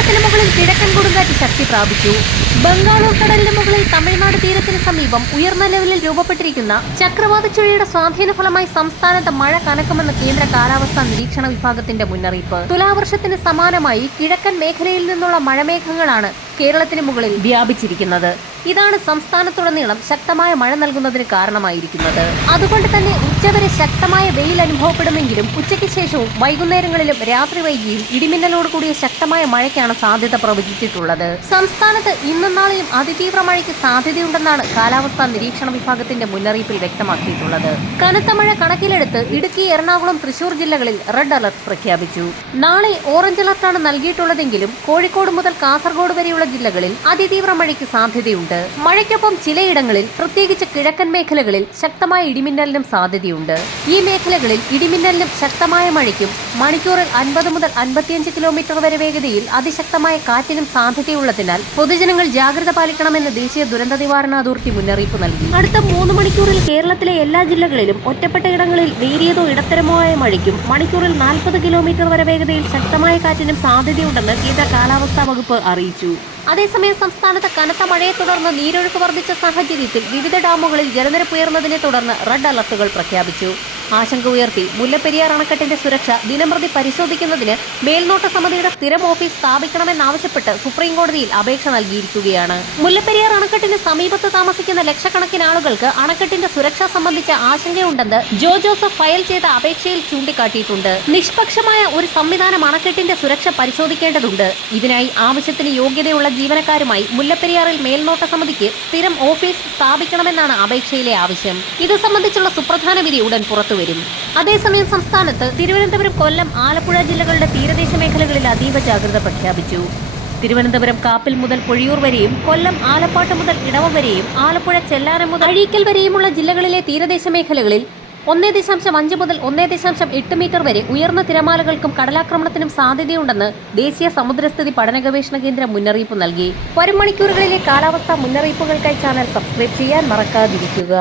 കേരളത്തിന് മുകളിൽ കിഴക്കൻ കൊടുങ്കാറ്റ് ശക്തി പ്രാപിച്ചു. ബംഗാൾ ഉൾക്കടലിന് മുകളിൽ തമിഴ്നാട് തീരത്തിന് സമീപം ഉയർന്ന ലെവലിൽ രൂപപ്പെട്ടിരിക്കുന്ന ചക്രവാത ചുഴിയുടെ സ്വാധീന ഫലമായി സംസ്ഥാനത്ത് മഴ കനക്കുമെന്ന് കേന്ദ്ര കാലാവസ്ഥാ നിരീക്ഷണ വിഭാഗത്തിന്റെ മുന്നറിയിപ്പ്. തുലാവർഷത്തിന് സമാനമായി കിഴക്കൻ മേഖലയിൽ നിന്നുള്ള മഴമേഘങ്ങളാണ് കേരളത്തിന് മുകളിൽ വ്യാപിച്ചിരിക്കുന്നത്. ഇതാണ് സംസ്ഥാനത്തുടനീളം ശക്തമായ മഴ നൽകുന്നതിന് കാരണമായിരിക്കുന്നത്. അതുകൊണ്ട് തന്നെ ഉച്ചവരെ ശക്തമായ വെയിൽ അനുഭവപ്പെടുമെങ്കിലും ഉച്ചയ്ക്ക് ശേഷവും വൈകുന്നേരങ്ങളിലും രാത്രി വൈകിയും ഇടിമിന്നലോട് കൂടിയ ശക്തമായ മഴയ്ക്കാണ് സാധ്യത പ്രവചിച്ചിട്ടുള്ളത്. സംസ്ഥാനത്ത് ഇന്നും നാളെയും അതിതീവ്ര മഴയ്ക്ക് സാധ്യതയുണ്ടെന്നാണ് കാലാവസ്ഥാ നിരീക്ഷണ വിഭാഗത്തിന്റെ മുന്നറിയിപ്പിൽ വ്യക്തമാക്കിയിട്ടുള്ളത്. കനത്ത മഴ കണക്കിലെടുത്ത് ഇടുക്കി എറണാകുളം തൃശൂർ ജില്ലകളിൽ റെഡ് അലർട്ട് പ്രഖ്യാപിച്ചു. നാളെ ഓറഞ്ച് അലർട്ടാണ് നൽകിയിട്ടുള്ളതെങ്കിലും കോഴിക്കോട് മുതൽ കാസർഗോഡ് വരെയുള്ള ജില്ലകളിൽ അതിതീവ്ര മഴയ്ക്ക് സാധ്യതയുണ്ട്. മഴയ്ക്കൊപ്പം ചിലയിടങ്ങളിൽ പ്രത്യേകിച്ച് കിഴക്കൻ മേഖലകളിൽ ശക്തമായ ഇടിമിന്നലിനും സാധ്യതയുണ്ട്. ഈ മേഖലകളിൽ ഇടിമിന്നലിനും ശക്തമായ മഴയ്ക്കും മണിക്കൂറിൽ അൻപത് മുതൽ അൻപത്തിയഞ്ച് കിലോമീറ്റർ വരെ വേഗതയിൽ അതിശക്തമായ കാറ്റിനും സാധ്യതയുള്ളതിനാൽ പൊതുജനങ്ങൾ ജാഗ്രത പാലിക്കണമെന്ന് ദേശീയ ദുരന്ത നിവാരണ അതോറിറ്റി മുന്നറിയിപ്പ് നൽകി. അടുത്ത മൂന്ന് മണിക്കൂറിൽ കേരളത്തിലെ എല്ലാ ജില്ലകളിലും ഒറ്റപ്പെട്ട ഇടങ്ങളിൽ നേരിയതോ ഇടത്തരമോ ആയ മഴയ്ക്കും മണിക്കൂറിൽ നാൽപ്പത് കിലോമീറ്റർ വരെ വേഗതയിൽ ശക്തമായ കാറ്റിനും സാധ്യതയുണ്ടെന്ന് കേന്ദ്ര കാലാവസ്ഥാ വകുപ്പ് അറിയിച്ചു. അതേസമയം സംസ്ഥാനത്ത് കനത്ത മഴയെ തുടർന്ന് നീരൊഴുക്ക് വർദ്ധിച്ച സാഹചര്യത്തിൽ വിവിധ ഡാമുകളിൽ ജലനിരപ്പ് ഉയർന്നതിനെ തുടർന്ന് റെഡ് അലർട്ടുകൾ പ്രഖ്യാപിച്ചു. ആശങ്ക ഉയർത്തി. മുല്ലപ്പെരിയാർ അണക്കെട്ടിന്റെ സുരക്ഷ ദിനംപ്രതി പരിശോധിക്കുന്നതിന് മേൽനോട്ട സമിതിയുടെ സ്ഥിരം ഓഫീസ് സ്ഥാപിക്കണമെന്നാവശ്യപ്പെട്ട് സുപ്രീം കോടതിയിൽ അപേക്ഷ നൽകിയിരിക്കുകയാണ്. മുല്ലപ്പെരിയാർ അണക്കെട്ടിന് സമീപത്ത് താമസിക്കുന്ന ലക്ഷക്കണക്കിന് ആളുകൾക്ക് അണക്കെട്ടിന്റെ സുരക്ഷ സംബന്ധിച്ച ആശങ്കയുണ്ടെന്ന് ജോ ജോസഫ് ഫയൽ ചെയ്ത അപേക്ഷയിൽ ചൂണ്ടിക്കാട്ടിയിട്ടുണ്ട്. നിഷ്പക്ഷമായ ഒരു സംവിധാനം അണക്കെട്ടിന്റെ സുരക്ഷ പരിശോധിക്കേണ്ടതുണ്ട്. ഇതിനായി ആവശ്യത്തിന് യോഗ്യതയുള്ള ജീവനക്കാരുമായി മുല്ലപ്പെരിയാറിൽ മേൽനോട്ട സമിതിക്ക് സ്ഥിരം ഓഫീസ് സ്ഥാപിക്കണമെന്നാണ് അപേക്ഷയിലെ ആവശ്യം. ഇത് സംബന്ധിച്ചുള്ള സുപ്രധാന വിധി ഉടൻ പുറത്തുവരും അതേസമയം സംസ്ഥാനത്ത് തിരുവനന്തപുരം കൊല്ലം ആലപ്പുഴ ജില്ലകളുടെ തീരദേശ മേഖലകളിൽ അതീവ ജാഗ്രത പ്രഖ്യാപിച്ചു. തിരുവനന്തപുരം കാപ്പിൽ മുതൽ പൊഴിയൂർ വരെയും കൊല്ലം ആലപ്പാട്ട് മുതൽ ഇടവ വരെയും ആലപ്പുഴ ചെല്ലാനം മുതൽ അഴീക്കൽ വരെയുമുള്ള ജില്ലകളിലെ തീരദേശ മേഖലകളിൽ ഒന്നേ ദശാംശം അഞ്ച് മുതൽ ഒന്നേ ദശാംശം എട്ട് മീറ്റർ വരെ ഉയർന്ന തിരമാലകൾക്കും കടലാക്രമണത്തിനും സാധ്യതയുണ്ടെന്ന് ദേശീയ സമുദ്രസ്ഥിതി പഠന ഗവേഷണ കേന്ദ്രം മുന്നറിയിപ്പ് നൽകി. വരും മണിക്കൂറുകളിലെ കാലാവസ്ഥാ മുന്നറിയിപ്പുകൾക്കായി ചാനൽ സബ്സ്ക്രൈബ് ചെയ്യാൻ മറക്കാതിരിക്കുക.